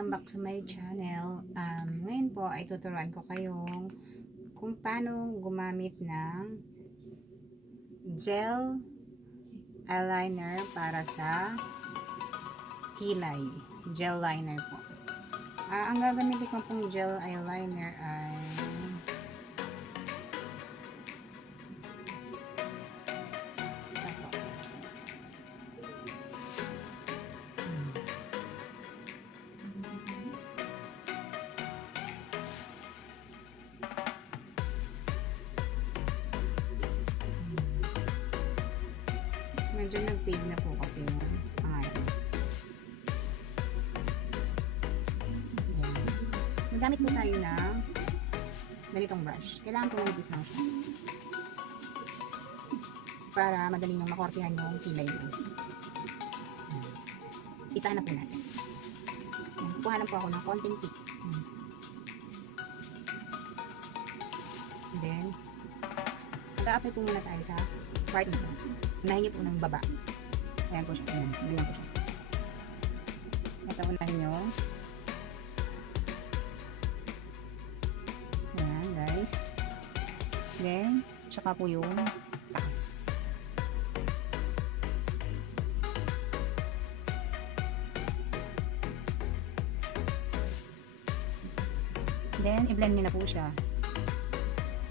welcome back to my channel. Ngayon po ay tuturuan ko kayong kung paano gumamit ng gel eyeliner para sa kilay. Gel liner po. Ang gagamitin ko pong gel eyeliner ay medyo nag-fade na po kasi yung pangalan. Magamit po tayo ng ganitong brush. Kailangan po manipis lang siya para madali nyo makortihan yung kilay nyo. Isahan na po natin. Kukuha lang po ako ng konting tip. Then, mag-a-apply po muna tayo sa part nito. Unahin nyo po ng baba. Ayan po siya. Ayan. Ayan po siya. Ito unahin nyo. Ayan guys. Then, tsaka po yung taas. Then, i-blend nyo na po siya.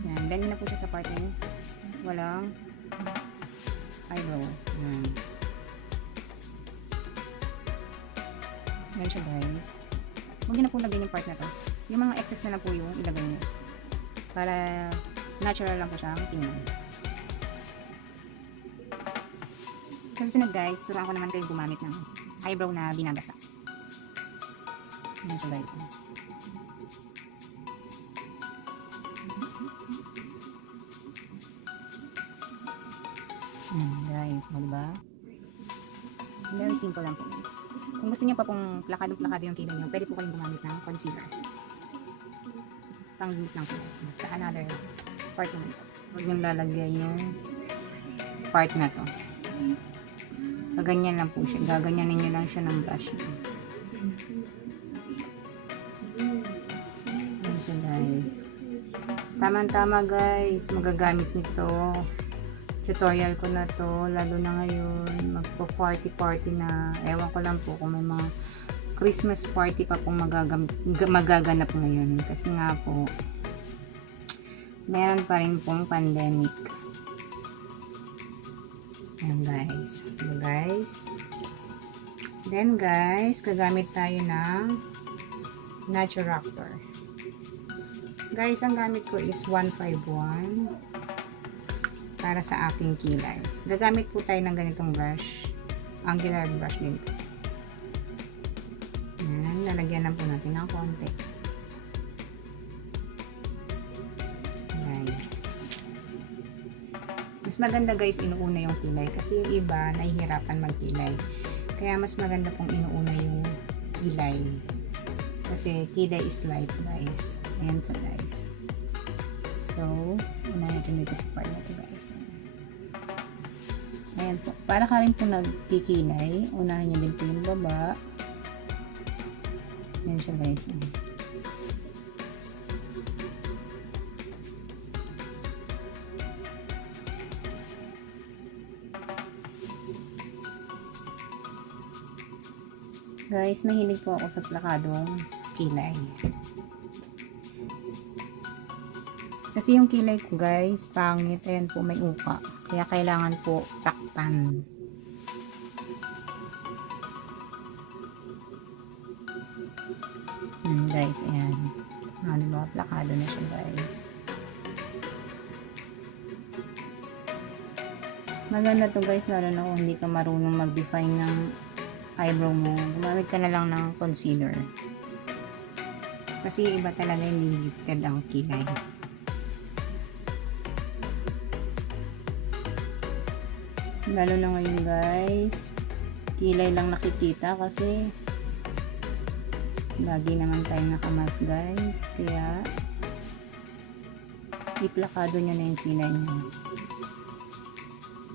Ayan. Blend nyo na po siya sa part na yun. Walang eyebrow. Yan. Yan siya guys. Huwag nyo na po lagyan yung part na to. Yung mga excess na lang po yung ilagay nyo. Para natural lang po siyang tingnan. Sa susunod guys, turuan ko naman kayo gumamit ng eyebrow na binabasa. Yan siya guys. Guys, diba? Very simple lang po. Kung gusto niyo pa pong plakadong-plakado yung kilay niyo, pwede po kayong gumamit ng concealer. Panglinis lang po. Sa another part naman po. Huwag niyong lalagyan yung part na to. Gaganyan lang po siya. Gaganyanin niyo lang siya ng brush. Ayan siya guys. Tama-tama guys. Magagamit nito. Tutorial ko na to, lalo na ngayon magpo party na, ewan ko lang po kung may mga Christmas party pa pong magaganap ngayon kasi nga po meron pa rin pong pandemic. Ayan guys, then guys gagamit tayo ng Naturactor guys. Ang gamit ko is 151 para sa aking kilay. Gagamit po tayo ng ganitong brush. Angular brush din. Ayan, lalagyan lang po natin ng konti. Guys. Mas maganda guys, inuuna yung kilay. Kasi yung iba, nahihirapan magkilay. Kaya mas maganda pong inuuna yung kilay. Kasi kilay is life guys. Ayan so guys. So, unahin natin dito sa part na ito guys. Ayan po. Para ka rin po nagkikilay, unahin nyo din po yung baba. Ayan siya guys. Guys, mahilig po ako sa plakadong kilay. Kasi yung kilay ko guys, pangit. Ayan po, may uka. Kaya kailangan po takpan. Guys, ayan. Diba? Plakado na siya guys. Maganda to guys, lalo na kung hindi ka marunong mag-define ng eyebrow mo. Gumamit ka na lang ng concealer. Kasi iba talaga yung lifted ang kilay. Lalo na ngayon guys, kilay lang nakikita kasi lagi naman tayo nakamas guys, kaya iplakado nyo na yung kilay nyo.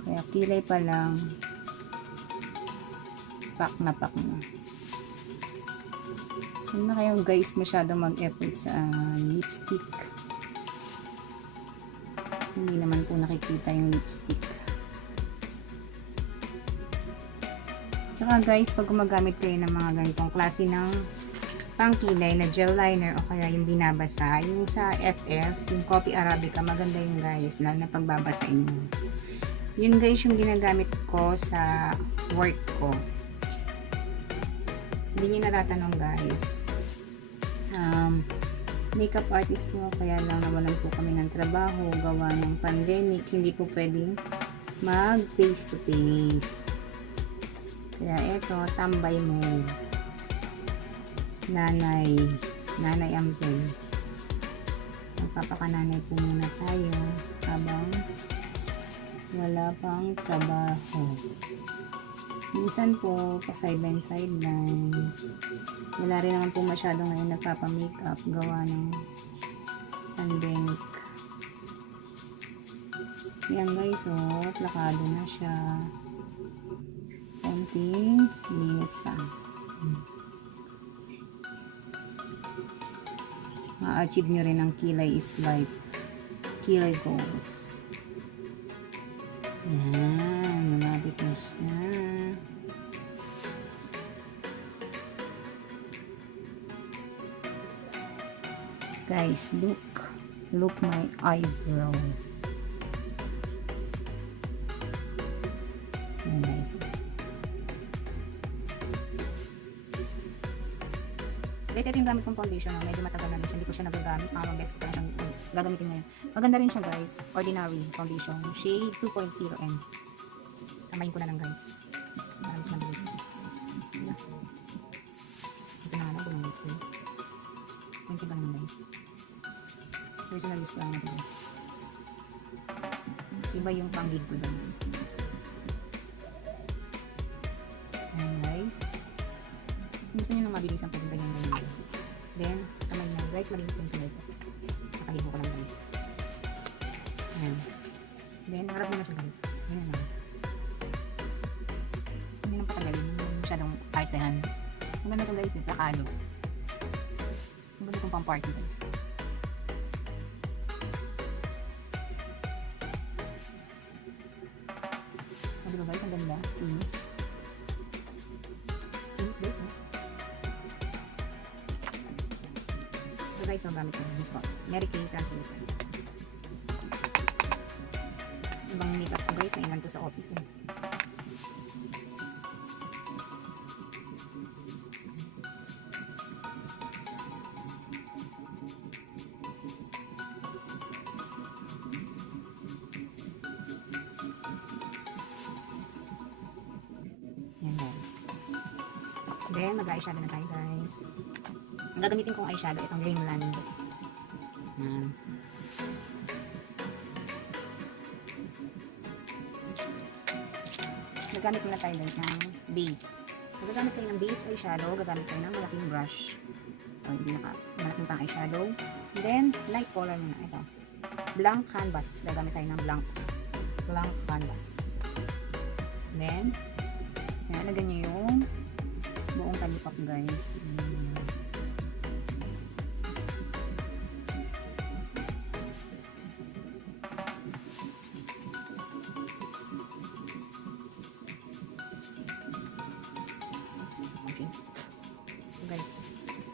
Kaya kilay pa lang, pak na pak na. Huwag na kayo guys masyado mag-effort sa lipstick. Kasi hindi naman po nakikita yung lipstick. Tsaka guys, pag gumagamit kayo ng mga ganitong klase ng pangkilay na gel liner o kaya yung binabasa, yung sa FS, yung Coffee Arabica, maganda yung guys, lalo na pagbabasain mo. Yun guys yung ginagamit ko sa work ko. Hindi nyo natatanong guys. Makeup artist po, kaya lang nawalan po kami ng trabaho, gawa ng pandemic, hindi po pwedeng mag face to face. Kaya eto, tambay mode. Nanay Ampel. Magpapakananay po muna tayo habang wala pang trabaho. Minsan po, pa sideline. Wala rin naman po masyado ngayon nagpapa-makeup gawa ng pandemic. Yan guys, oh, plakado na siya. Konting linis pa. Ma-achieve nyo rin ang kilay is life. Kilay goals. Yan, malapit na siya. Guys, look my eyebrow. Yan guys. Guys, ito yung gamit kong foundation. Medyo matagal na rin siya. Hindi ko siya nagagamit. Mga best ko na siyang gagamitin ngayon. Maganda rin siya guys. Ordinary foundation. Shade 2.0M. Tamayin ko na lang guys. Maraming mabilis. Ito na nga lang. Ito na guys. Ito ba naman guys. Personal use lang natin guys. Iba yung panggig ko guys. Ayan guys. Gusto nyo nang mabilis ang pagpunta nyo ngayon. Then, kamay na guys, malinis yung kamay ko. Nakalibo ko lang guys. Ayan. Then, harap nyo na siya guys. Ayan na. Hindi nang patagalin. Hindi masyadong artehan. Ang ganda ito guys, plakado. Ang ganda itong pang party guys. Diba guys, ang ganda. Linis. Linis guys, ha? So guys, ang gamit ko gusto. Mary Kay translucent. Ibang makeup ko guys, nainan ko sa office eh. Yan guys. Then, mag-eyeshadow na tayo guys. Ang gagamitin kong eyeshadow, itong Dreamland. Gagamit muna tayo guys ng base. Gagamit tayo ng base eyeshadow, gagamit tayo ng malaking brush. O, hindi malaking pang eyeshadow. Then, light color muna. Ito. Blank canvas. Gagamit tayo ng blank canvas. Then, lagyan nyo yung buong talipap guys. Okay. So guys,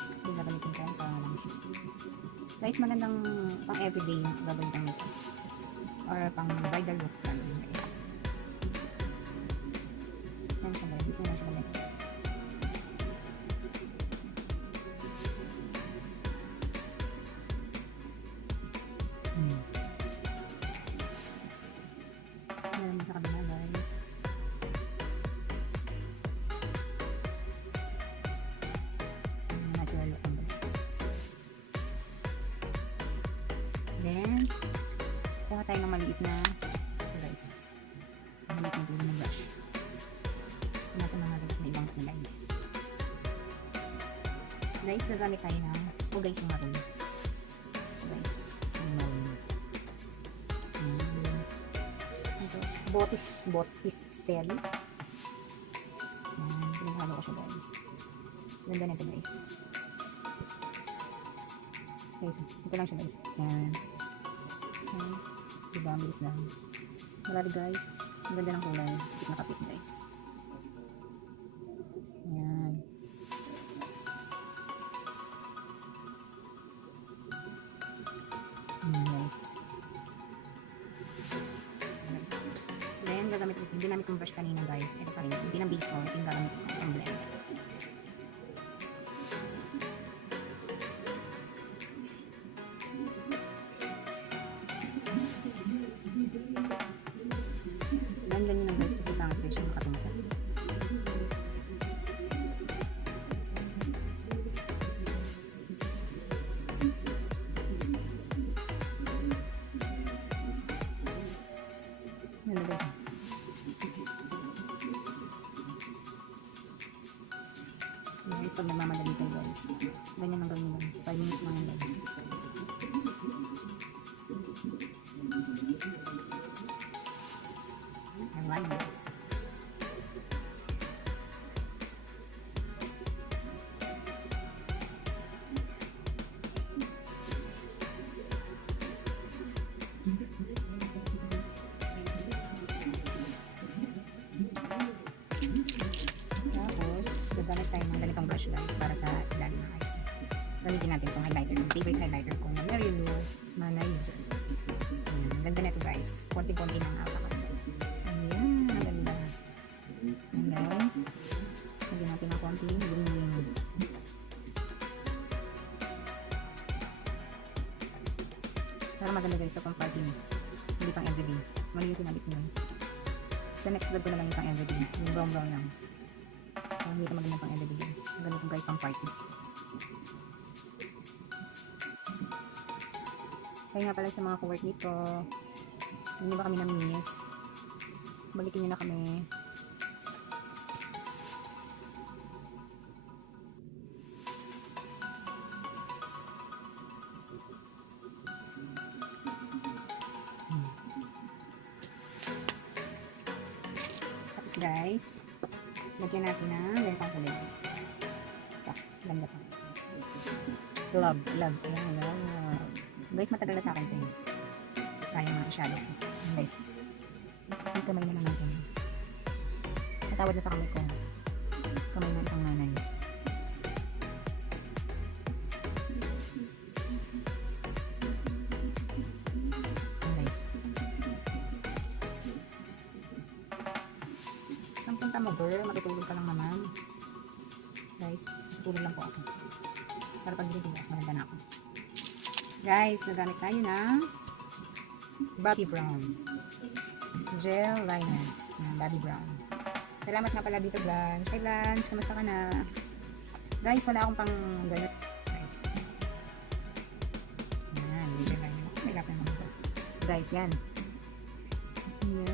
hindi gagamitin tayo para lang siya. Guys, magandang pang everyday yung gagawin tayo nito. Or pang bridal look gagawin guys. Yan siya guys. Dito na siya guys. Meron sa kabila guys. Natural look ang guys. Then, kuha tayo ng maliit na guys. Maliit na tulong na brush. Nasa mga guys na ibang kulay. Guys, nagamit tayo ng guys yung maroon. Guys, maroon. Botis cell. Pinaghalo ko siya guys. Ganda na ito guys. Guys, ito lang siya guys. Yan. So, diba, ang bilis lang. Marami guys. Ang ganda ng kulay. Kapit na kapit guys. Yan. Guys. Guys. Then, gagamit ito. Hindi namin itong brush kanina guys. Ito pa rin. Hindi ng base ko. Ito yung gagamit ito. Itong blend. Ganyan nyo lang guys kasi pangit guys yung makatungkol. Yan na guys. Guys, pag nagmamadali kayo guys, ganyan ang gawin nyo guys. 5 minutes lang yan guys. I like it. Tapos, gagamit tayo ng ganitong brush guys para sa ilalim ng eyes. Gamitin natin itong highlighter. Yung favorite highlighter ko na Mary Lou Manizer. Ayan, ang ganda nito guys. Konti-konti ng alcohol. Ayan, ang ganda. Ayan guys. Lagyan natin ng konti. Para maganda guys ito pang party. Hindi pang everyday. Mali yung sinabit nyo. Sa next vlog ko na lang yung pang everyday. Yung brown brown lang. Para hindi ito maganda pang everyday guys. Ang ganda guys pang party. Kaya nga pala sa mga co-work nito, hindi ba kami na-miss? Balikin nyo na kami. Tapos guys, lagyan natin ng ganitong kulay guys. Ito, ganda pa. Love. Ayan, love. Guys, matagal na sa akin ito. Sayang mga shadow. Guys, yung kamay na natin. Natawad na sa kamay ko. Kamay ng isang nanay. Guys. Saan punta mo, girl? Matutulog ka lang naman. Guys, matutulog lang po ako. Para pag hindi guys, maganda na ako. Guys, nagamit tayo ng Bobbi Brown gel liner ng Bobbi Brown. Salamat nga pala dito Blanche. Hi Blanche, kamusta ka na? Guys, wala akong pang ganit guys. Yan, gel liner. May lapin mo ito. Guys, yan. Yan.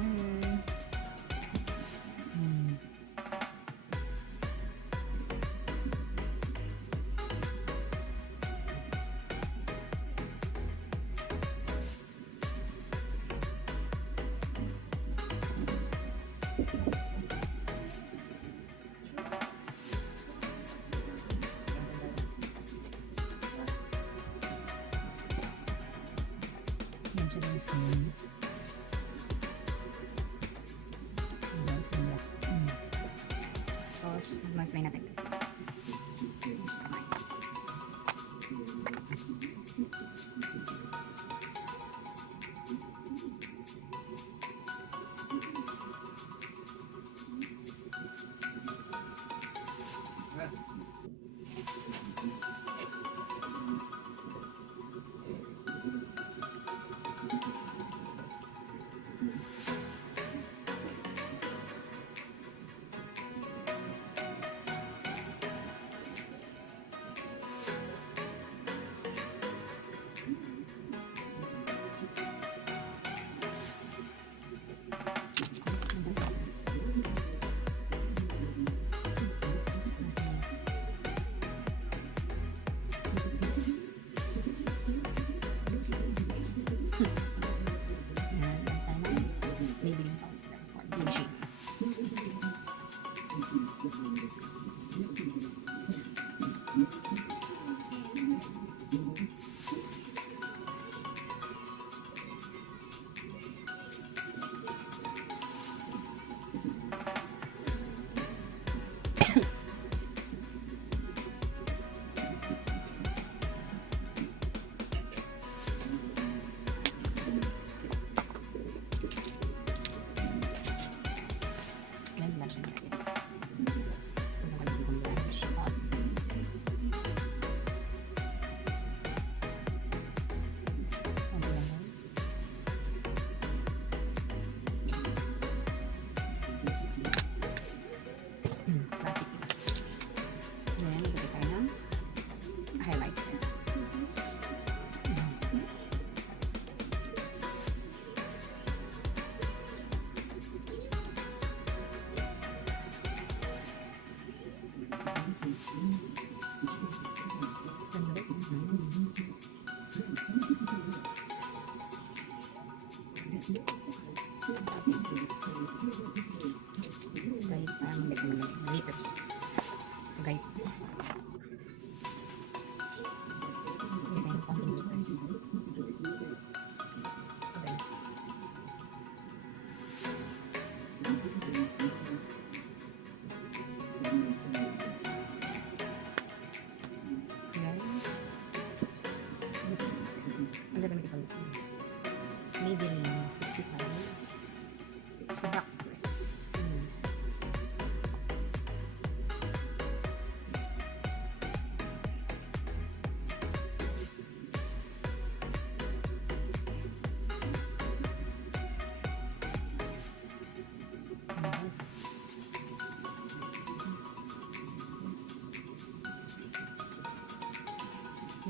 Yan siya guys. Guys, ganda. Tapos, mas na natin guys.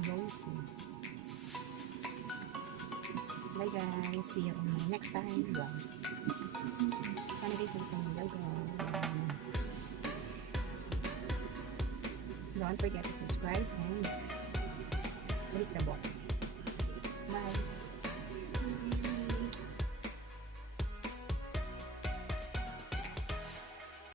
rosy. Bye guys, see you on my next time vlog. Sana guys gusto ng vlog ko. Don't forget to subscribe and click the bell.